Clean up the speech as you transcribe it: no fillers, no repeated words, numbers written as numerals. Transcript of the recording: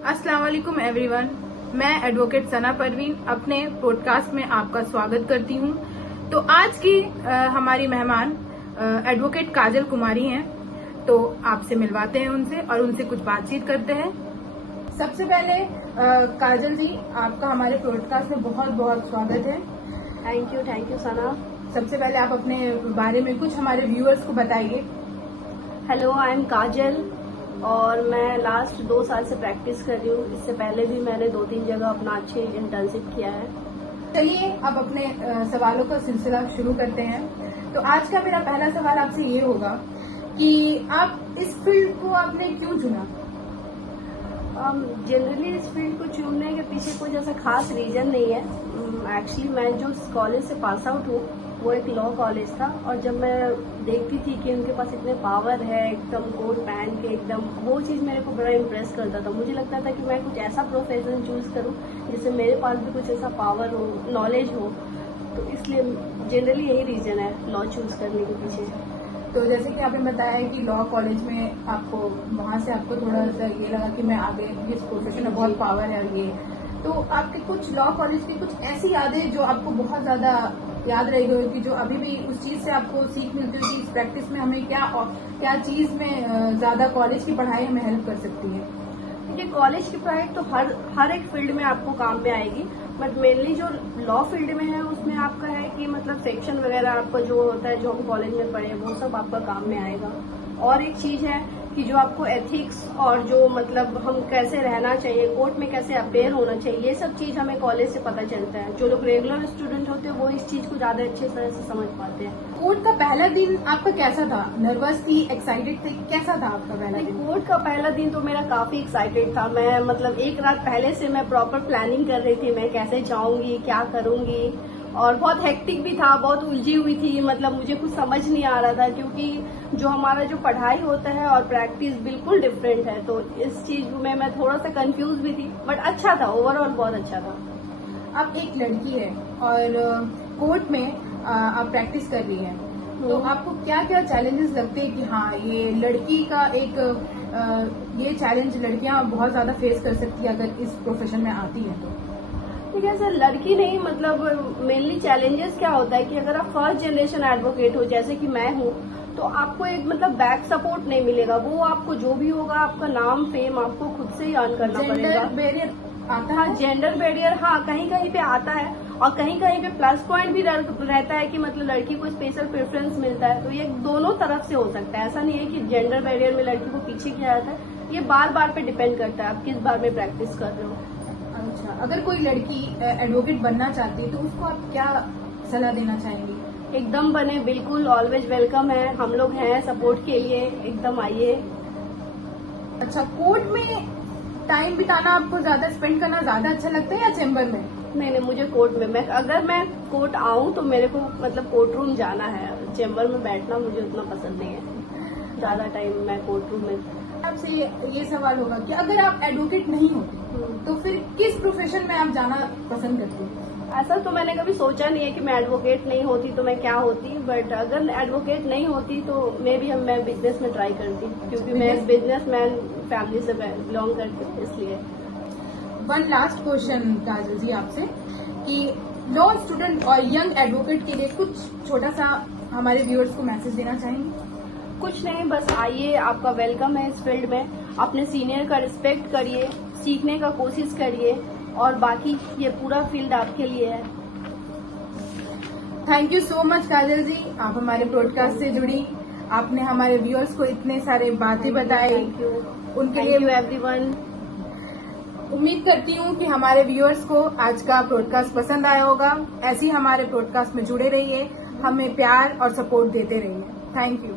अस्सलाम वालेकुम एवरीवन, मैं एडवोकेट सना परवीन अपने पॉडकास्ट में आपका स्वागत करती हूं। तो आज की हमारी मेहमान एडवोकेट काजल कुमारी हैं, तो आपसे मिलवाते हैं उनसे और उनसे कुछ बातचीत करते हैं। सबसे पहले काजल जी, आपका हमारे पॉडकास्ट में बहुत बहुत स्वागत है। थैंक यू सना। सबसे पहले आप अपने बारे में कुछ हमारे व्यूअर्स को बताइए। हेलो, आई एम काजल और मैं लास्ट 2 साल से प्रैक्टिस कर रही हूँ। इससे पहले भी मैंने 2-3 जगह अपना अच्छे इंटर्नशिप किया है। चलिए अब अपने सवालों का सिलसिला शुरू करते हैं। तो आज का मेरा पहला सवाल आपसे ये होगा कि आप इस फील्ड को आपने क्यों चुना? जनरली इस फील्ड को चुनने के पीछे कोई ऐसा खास रीजन नहीं है। एक्चुअली मैं जो कॉलेज से पास आउट हूँ वो एक लॉ कॉलेज था, और जब मैं देखती थी कि उनके पास इतने पावर है एकदम कोट पहन के एकदम, वो चीज़ मेरे को बड़ा इम्प्रेस करता था। मुझे लगता था कि मैं कुछ ऐसा प्रोफेशन चूज करूँ जिससे मेरे पास भी कुछ ऐसा पावर हो, नॉलेज हो। तो इसलिए जनरली यही रीजन है लॉ चूज करने के पीछे। तो जैसे कि आपने बताया कि लॉ कॉलेज में आपको वहां से आपको थोड़ा सा ये लगा कि मैं आगे इस प्रोफेशन में बहुत पावर है ये, तो आपके कुछ लॉ कॉलेज की कुछ ऐसी यादें जो आपको बहुत ज्यादा याद रह गई कि जो अभी भी उस चीज से आपको सीख मिलती है कि इस प्रैक्टिस में हमें क्या चीज में ज्यादा कॉलेज की पढ़ाई हमें हेल्प कर सकती है? देखिए, कॉलेज की पढ़ाई तो हर एक फील्ड में आपको काम में आएगी, बट मेनली जो लॉ फील्ड में है उसमें आपका है कि मतलब सेक्शन वगैरह आपका जो होता है, जो हम कॉलेज में पढ़े, वो सब आपका काम में आएगा। और एक चीज है कि जो आपको एथिक्स और जो मतलब हम कैसे रहना चाहिए, कोर्ट में कैसे अपेयर होना चाहिए, ये सब चीज हमें कॉलेज से पता चलता है। जो लोग रेगुलर स्टूडेंट होते हैं वो इस चीज को ज्यादा अच्छे तरह से समझ पाते हैं। कोर्ट का पहला दिन आपका कैसा था? नर्वस थी, एक्साइटेड थी, कैसा था आपका पहला दिन? कोर्ट का पहला दिन तो मेरा काफी एक्साइटेड था। मैं मतलब एक रात पहले से मैं प्रॉपर प्लानिंग कर रही थी, मैं कैसे जाऊंगी, क्या करूंगी, और बहुत हेक्टिक भी था, बहुत उलझी हुई थी। मतलब मुझे कुछ समझ नहीं आ रहा था, क्योंकि जो हमारा जो पढ़ाई होता है और प्रैक्टिस बिल्कुल डिफरेंट है। तो इस चीज में मैं थोड़ा सा कंफ्यूज भी थी, बट अच्छा था, ओवरऑल बहुत अच्छा था। आप एक लड़की है और कोर्ट में आप प्रैक्टिस कर रही हैं, तो आपको क्या क्या चैलेंजेस लगते हैं कि हाँ ये लड़की का एक ये चैलेंज लड़कियां बहुत ज्यादा फेस कर सकती है अगर इस प्रोफेशन में आती है? तो ठीक है सर, लड़की नहीं, मतलब मेनली चैलेंजेस क्या होता है कि अगर आप फर्स्ट जनरेशन एडवोकेट हो जैसे कि मैं हूँ, तो आपको एक मतलब बैक सपोर्ट नहीं मिलेगा। वो आपको जो भी होगा, आपका नाम फेम आपको खुद से ही अर्न करना पड़ेगा। जेंडर बैरियर आता है? जेंडर बैरियर हाँ कहीं कहीं पे आता है, और कहीं कहीं पे प्लस पॉइंट भी रहता है कि मतलब लड़की को स्पेशल प्रेफरेंस मिलता है। तो ये दोनों तरफ से हो सकता है, ऐसा नहीं है कि जेंडर बैरियर में लड़की को पीछे किया जाता है। ये बार बार पे डिपेंड करता है आप किस बार में प्रैक्टिस कर रहे हो। अच्छा, अगर कोई लड़की एडवोकेट बनना चाहती है तो उसको आप क्या सलाह देना चाहेंगी? एकदम बने, बिल्कुल ऑलवेज वेलकम है, हम लोग हैं सपोर्ट के लिए, एकदम आइए। अच्छा, कोर्ट में टाइम बिताना आपको ज्यादा स्पेंड करना ज्यादा अच्छा लगता है या चेम्बर में? नहीं, मुझे कोर्ट में, अगर मैं कोर्ट आऊँ तो मेरे को मतलब कोर्ट रूम जाना है। चेम्बर में बैठना मुझे उतना पसंद नहीं है, ज्यादा टाइम मैं कोर्ट रूम में। आपसे ये सवाल होगा कि अगर आप एडवोकेट नहीं होते तो फिर किस प्रोफेशन में आप जाना पसंद करते हैं? ऐसा तो मैंने कभी सोचा नहीं है कि मैं एडवोकेट नहीं होती तो मैं क्या होती, बट अगर एडवोकेट नहीं होती तो मैं बिजनेस में ट्राई करती, क्योंकि मैं बिजनेसमैन फैमिली से बिलोंग करती हूँ, इसलिए। वन लास्ट क्वेश्चन काजल जी आपसे कि लॉ स्टूडेंट और यंग एडवोकेट के लिए कुछ छोटा सा हमारे व्यूअर्स को मैसेज देना चाहेंगे? कुछ नहीं, बस आइए, आपका वेलकम है इस फील्ड में। अपने सीनियर का रिस्पेक्ट करिए, सीखने का कोशिश करिए, और बाकी ये पूरा फील्ड आपके लिए है। थैंक यू सो मच काजल जी, आप हमारे ब्रॉडकास्ट से जुड़ी, आपने हमारे व्यूअर्स को इतने सारे बातें बताई, उनके लिए एवरीवन। उम्मीद करती हूँ कि हमारे व्यूअर्स को आज का ब्रॉडकास्ट पसंद आया होगा। ऐसे ही हमारे ब्रॉडकास्ट में जुड़े रहिए, हमें प्यार और सपोर्ट देते रहिए। Thank you.